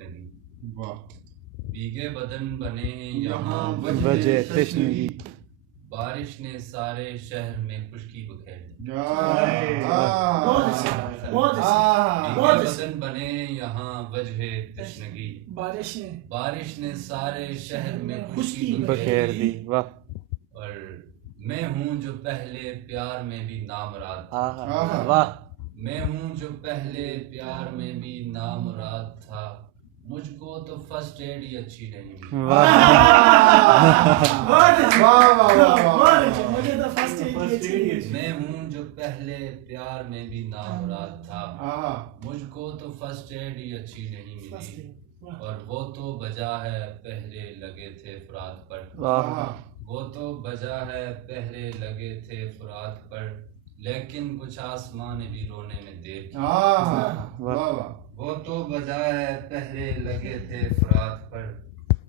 तशनगी। वाह। भीगे बदन बने यहाँ वजह तशनगी, बारिश ने सारे शहर में खुशकी बखेर दी। भीगे बदन बने यहाँ वजह तशनगी, बारिश ने सारे शहर में खुशकी बखेर दी। वाह। और मैं हूँ जो पहले प्यार में भी नामुराद था। वाह। मैं हूँ जो पहले प्यार में भी नामुराद था, मुझको तो फर्स्ट एड ही अच्छी नहीं मिली। मैं हूँ जो पहले प्यार में भी नामुराद था, मुझको तो फर्स्ट एड ही अच्छी नहीं मिली। और वो तो बजा है पहले लगे थे फुरात पर, वो तो बजा है पहले लगे थे फुरात पर, लेकिन कुछ आसमां ने भी रोने में देर की। वो तो बजा है पहले लगे थे फुरात पर,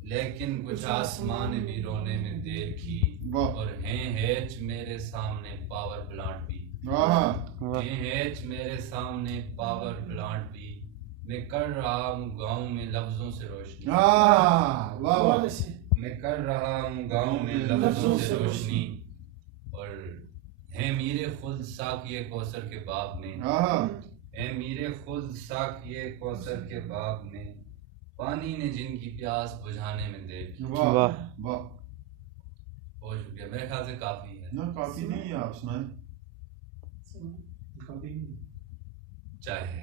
लेकिन कुछ आसमां ने भी रोने में देर की। और हैं हेच मेरे सामने पावर प्लांट भी, हैं हेच मेरे सामने पावर प्लांट भी, मैं कर रहा हूँ गाँव में लफ्जों से रोशनी। मैं कर रहा हूँ गाँव में लफ्जों से रोशनी। और है मीरे खुद साकिए कौसर के बाब में, है मीरे खुद साकिए कौसर के बाब में, पानी ने जिनकी प्यास बुझाने में देर की। बहुत शुक्रिया, मेरे ख्याल से काफी है ना। काफी नहीं है, आप सुनाए। चाहे